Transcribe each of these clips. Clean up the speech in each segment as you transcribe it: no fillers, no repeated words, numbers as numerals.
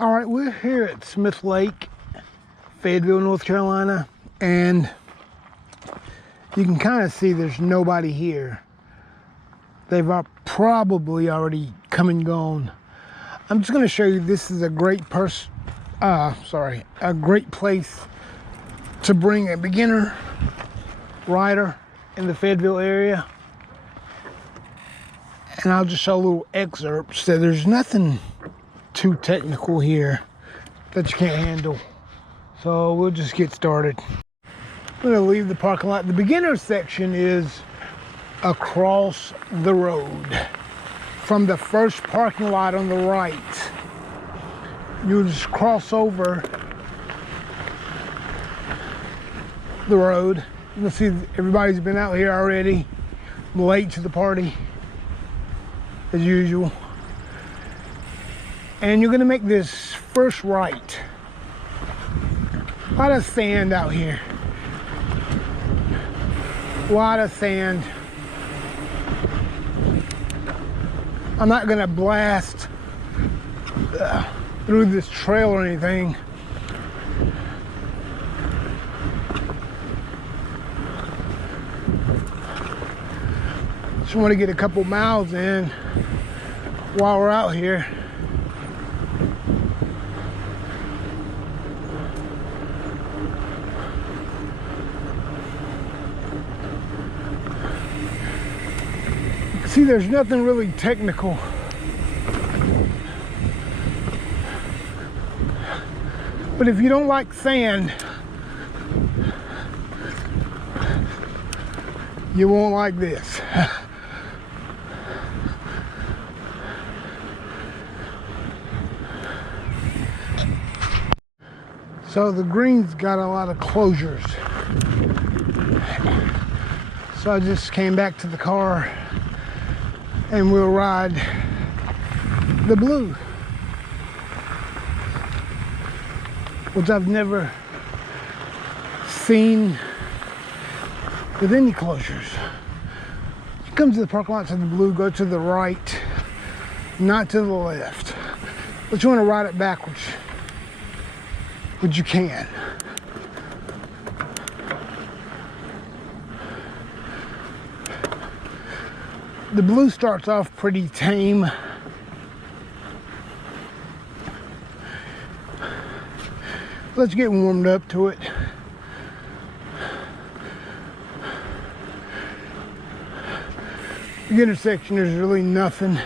All right, we're here at Smith Lake, Fayetteville, North Carolina, and you can kind of see there's nobody here. They've probably already come and gone. I'm just going to show you this is a great a great place to bring a beginner rider in the Fayetteville area. And I'll just show a little excerpt. So there's nothing too technical here that you can't handle. So we'll just get started. I'm gonna leave the parking lot. The beginner section is across the road from the first parking lot on the right. You'll just cross over the road. You can see everybody's been out here already. I'm late to the party as usual. And you're gonna make this first right. A lot of sand out here. A lot of sand. I'm not gonna blast through this trail or anything. Just want to get a couple miles in while we're out here. See, there's nothing really technical. But if you don't like sand, you won't like this. So the green's got a lot of closures. So I just came back to the car and we'll ride the blue, which I've never seen with any closures. You come to the parking lot to the blue, go to the right, not to the left. But you want to ride it backwards, which you can. The blue starts off pretty tame. Let's get warmed up to it. The intersection, there's really nothing. A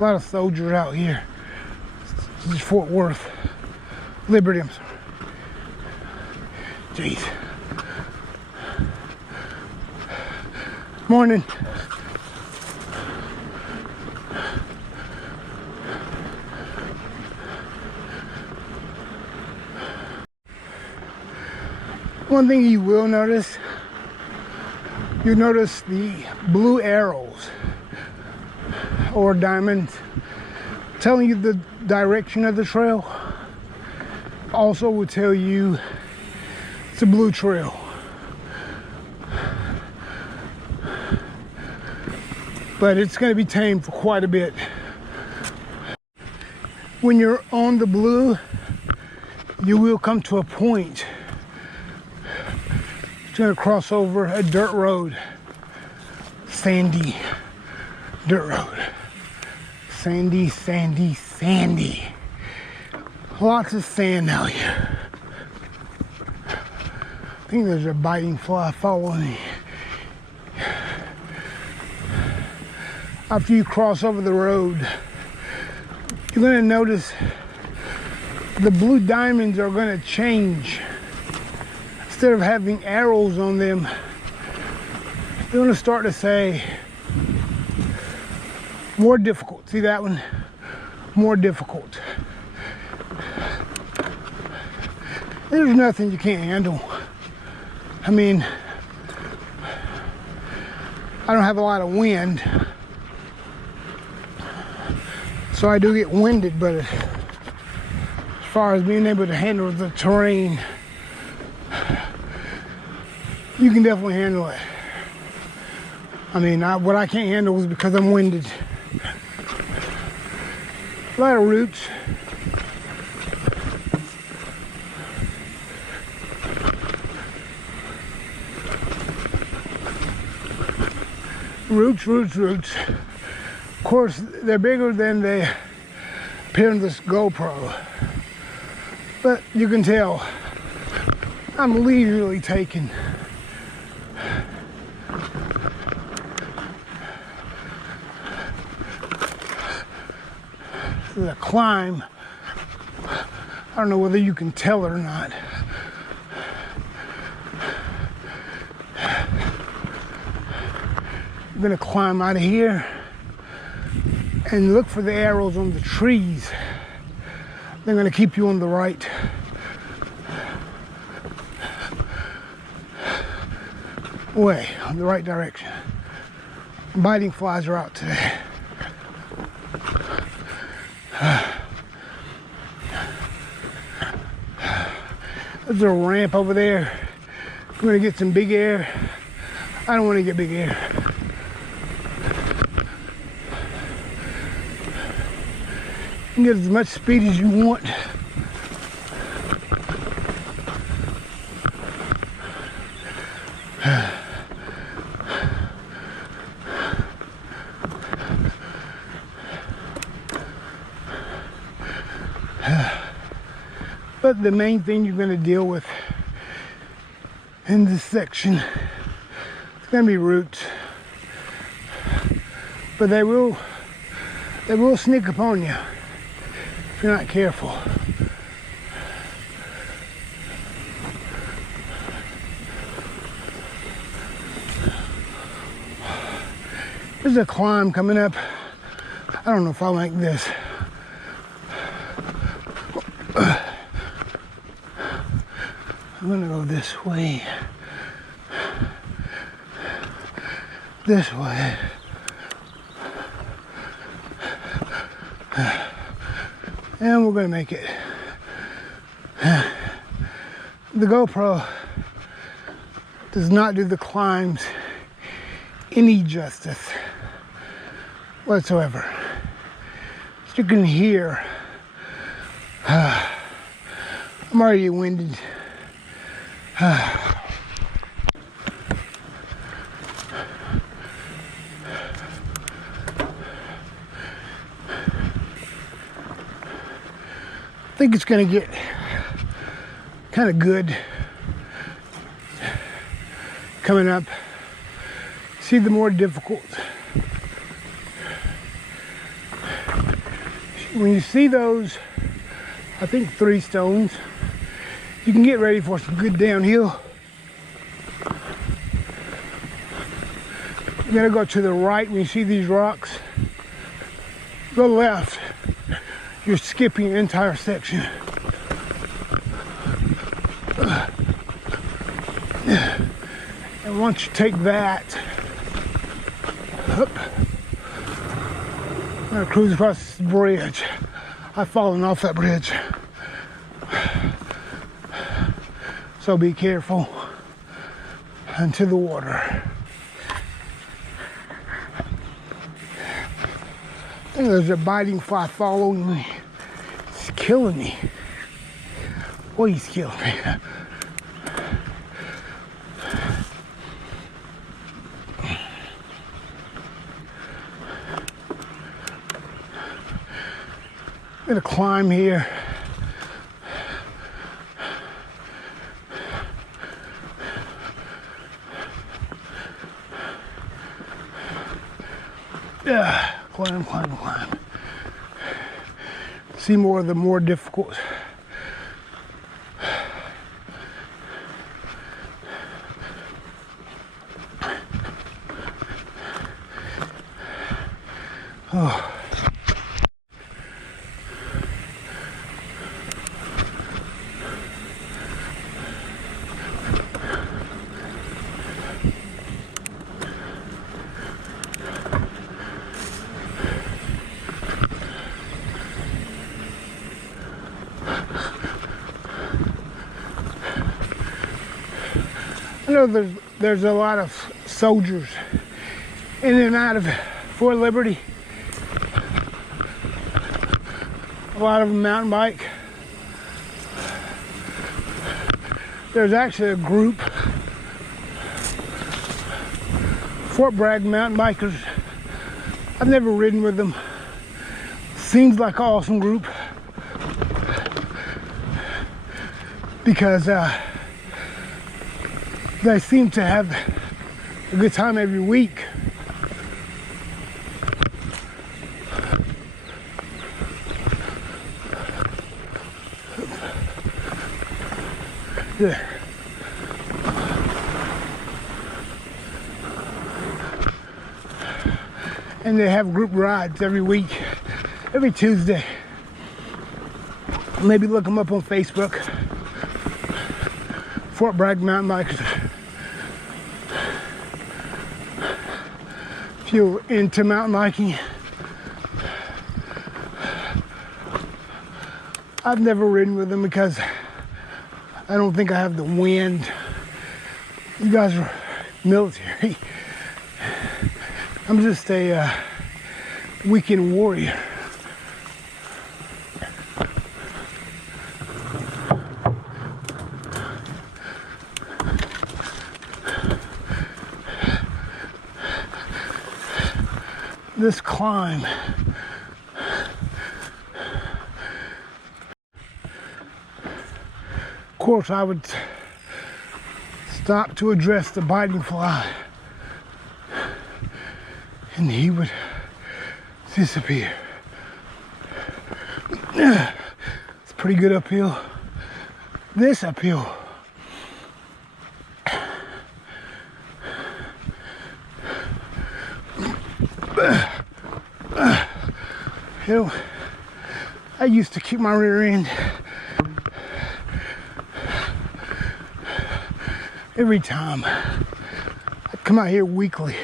lot of soldiers out here. This is Fort Worth. Liberty, I'm sorry. Jeez. Morning. One thing you will notice, you'll notice the blue arrows or diamonds telling you the direction of the trail. Also will tell you it's a blue trail. But it's going to be tamed for quite a bit. When you're on the blue, you will come to a point. It's going to cross over a dirt road. Sandy dirt road. Sandy, sandy, sandy. Lots of sand out here. I think there's a biting fly following me. After you cross over the road, you're going to notice the blue diamonds are going to change. Instead of having arrows on them, they're going to start to say more difficult. See that one? More difficult. There's nothing you can't handle. I mean, I don't have a lot of wind, so I do get winded, but as far as being able to handle the terrain, you can definitely handle it. I mean, what I can't handle is because I'm winded. A lot of roots. Roots, roots, roots. Of course, they're bigger than they appear in this GoPro. But you can tell I'm leisurely taking. The climb. I don't know whether you can tell it or not. I'm gonna climb out of here and look for the arrows on the trees. They're gonna keep you on the right way, on the right direction. Biting flies are out today. There's a ramp over there. I'm gonna get some big air. I don't want to get big air. You can get as much speed as you want. But the main thing you're going to deal with in this section is going to be roots. But they will sneak upon you if you're not careful. There's a climb coming up. I don't know if I'll make this. I'm gonna go this way. This way. And we're gonna make it. The GoPro does not do the climbs any justice whatsoever. As you can hear, I'm already winded. I think it's going to get kind of good coming up. See, the more difficult. When you see those, I think 3 stones, you can get ready for some good downhill. You gotta go to the right when you see these rocks. Go left. You're skipping an entire section. And once you take that, I'm gonna cruise across this bridge. I've fallen off that bridge. So be careful into the water. I think there's a biting fly following me. It's killing me. Boy, he's killing me. I'm gonna climb here. Climb, climb, climb. See more of the more difficult. Oh. I know there's a lot of soldiers in and out of Fort Liberty. A lot of them mountain bike. There's actually a group, Fort Bragg mountain bikers. I've never ridden with them. Seems like an awesome group because they seem to have a good time every week. There. And they have group rides every week, every Tuesday. Maybe look them up on Facebook. Fort Bragg mountain bikers. If you're into mountain biking, I've never ridden with them because I don't think I have the wind. You guys are military. I'm just a weekend warrior. This climb, of course, I would stop to address the biting fly, and he would disappear. It's pretty good uphill. This uphill, you know, I used to keep my rear end every time. I'd come out here weekly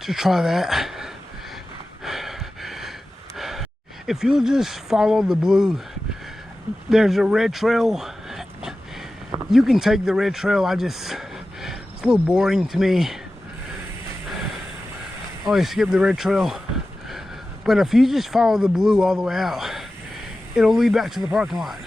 to try that. If you'll just follow the blue, there's a red trail. You can take the red trail. It's a little boring to me. I always skip the red trail. But if you just follow the blue all the way out, it'll lead back to the parking lot.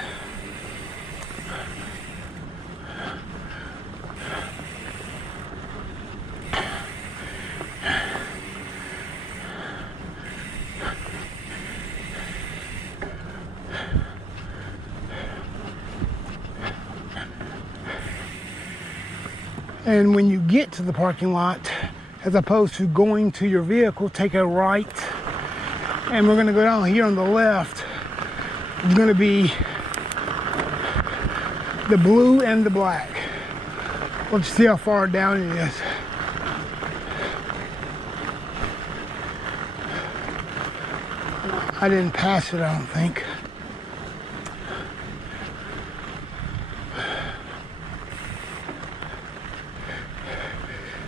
And when you get to the parking lot, as opposed to going to your vehicle, take a right. And we're gonna go down here on the left. It's gonna be the blue and the black. Let's see how far down it is. I didn't pass it, I don't think.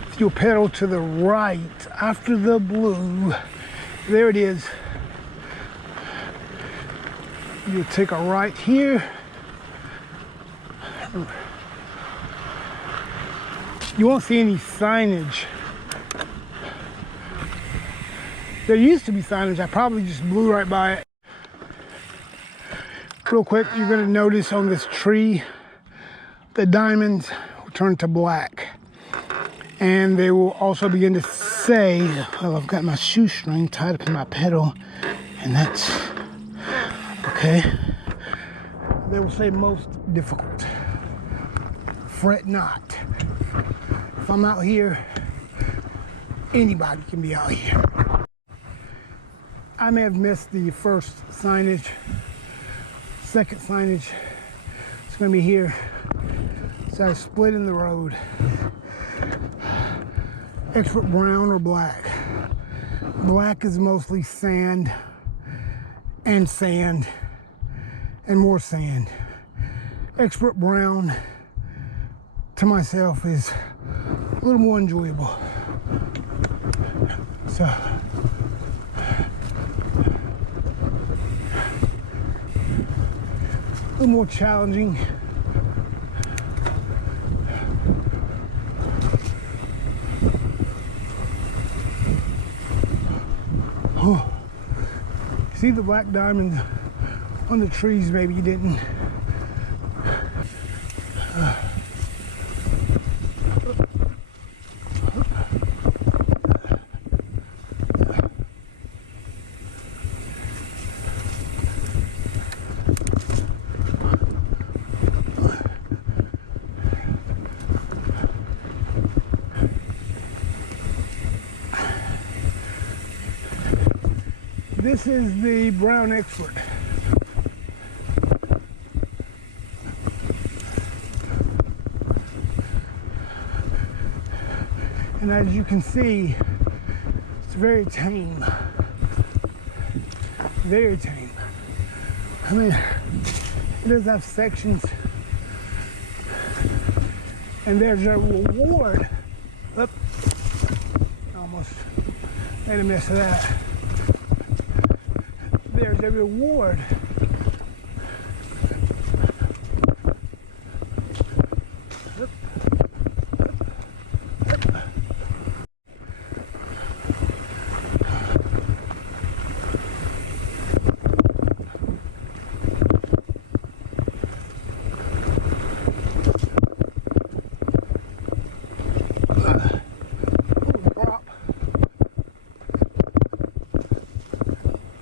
If you'll pedal to the right after the blue, there it is. You'll take a right here. You won't see any signage. There used to be signage. I probably just blew right by it. Real quick, you're gonna notice on this tree, the diamonds will turn to black. And they will also begin to say, well, I've got my shoestring tied up in my pedal, and that's okay. They will say most difficult. Fret not. If I'm out here, anybody can be out here. I may have missed the first signage. Second signage, it's gonna be here. So I split in the road. Expert brown or black. Black is mostly sand and more sand. Expert brown to myself is a little more enjoyable. So a little more challenging. See the black diamond on the trees? Maybe you didn't. This is the brown expert. And as you can see, it's very tame. Very tame. I mean, it does have sections. And there's a reward. Oop. Almost made a mess of that. There's a reward. Oop.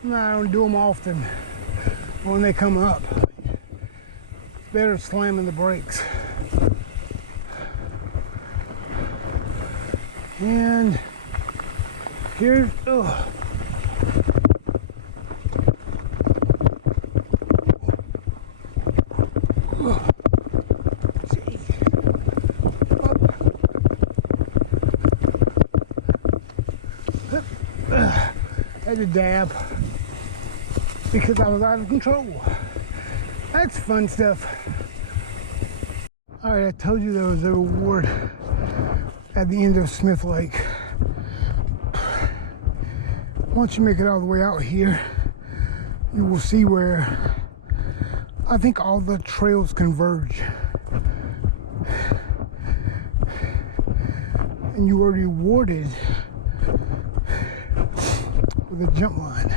I don't do them often, but when they come up, it's better slamming the brakes. And here's, oh. Had to dab because I was out of control. That's fun stuff. All right, I told you there was a reward at the end of Smith Lake. Once you make it all the way out here, you will see where I think all the trails converge. And you are rewarded with a jump line.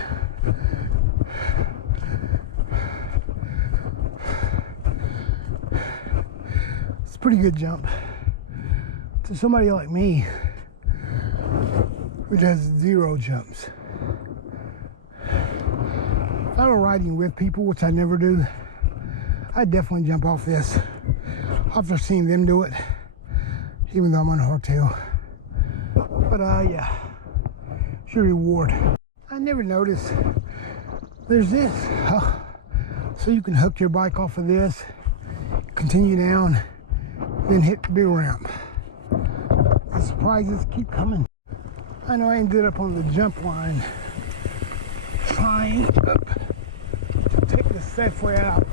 It's a pretty good jump to somebody like me who does 0 jumps. If I were riding with people, which I never do, I'd definitely jump off this after seeing them do it, even though I'm on a hardtail. But yeah, it's your reward. I never noticed there's this. So you can hook your bike off of this, continue down, then hit the big ramp. The surprises keep coming. I know I ended up on the jump line trying to take the safe way out.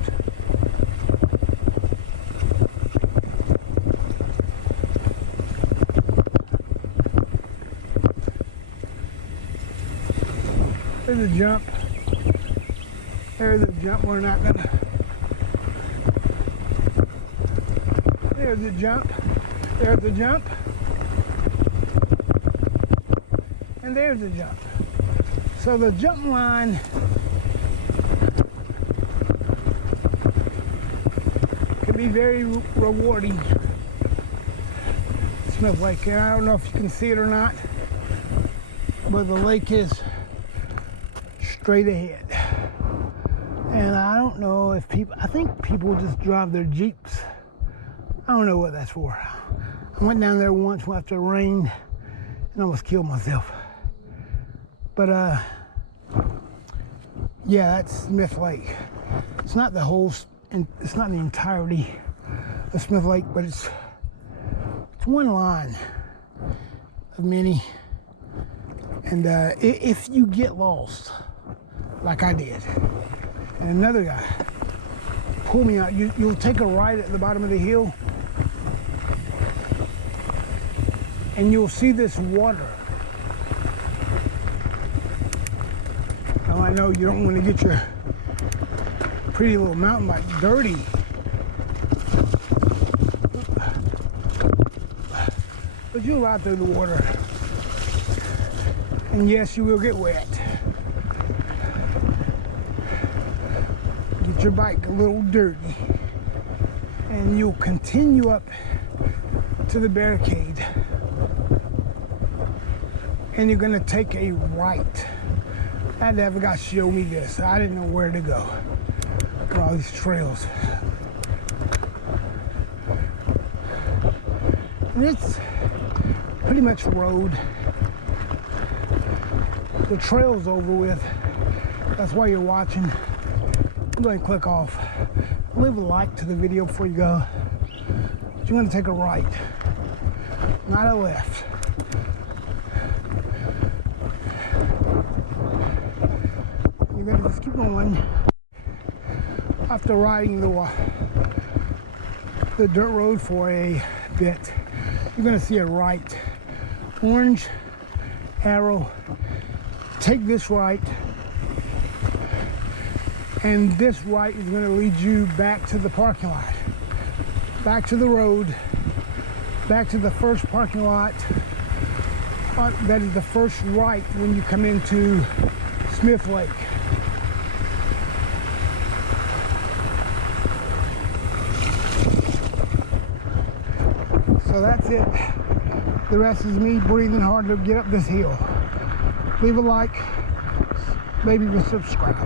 There's a jump. There's a jump. We're not gonna. There's a jump. There's a jump. And there's a jump. So the jump line can be very rewarding. Smith Lake. And I don't know if you can see it or not, but the lake is straight ahead. And I don't know if people, I think people just drive their Jeeps. I don't know what that's for. I went down there once after it rained and almost killed myself. But yeah, that's Smith Lake. It's not the whole, and it's not the entirety of Smith Lake, but it's one line of many. And if you get lost, like I did, and another guy pull me out, you'll take a right at the bottom of the hill and you'll see this water. Now I know you don't want to get your pretty little mountain bike dirty, but you'll ride through the water, and yes, you will get wet. get your bike a little dirty. And you'll continue up to the barricade. And you're gonna take a right. I had to have a guy show me this. I didn't know where to go. Look at all these trails. And it's pretty much road. The trail's over with. That's why you're watching. I'm going to click off. Leave a like to the video before you go. But you're going to take a right, not a left. You're going to just keep going. After riding the dirt road for a bit, you're going to see a right. Orange arrow. Take this right. And this right is going to lead you back to the parking lot, back to the road, back to the first parking lot. That is the first right when you come into Smith Lake. So that's it. The rest is me breathing hard to get up this hill. Leave a like, maybe even subscribe.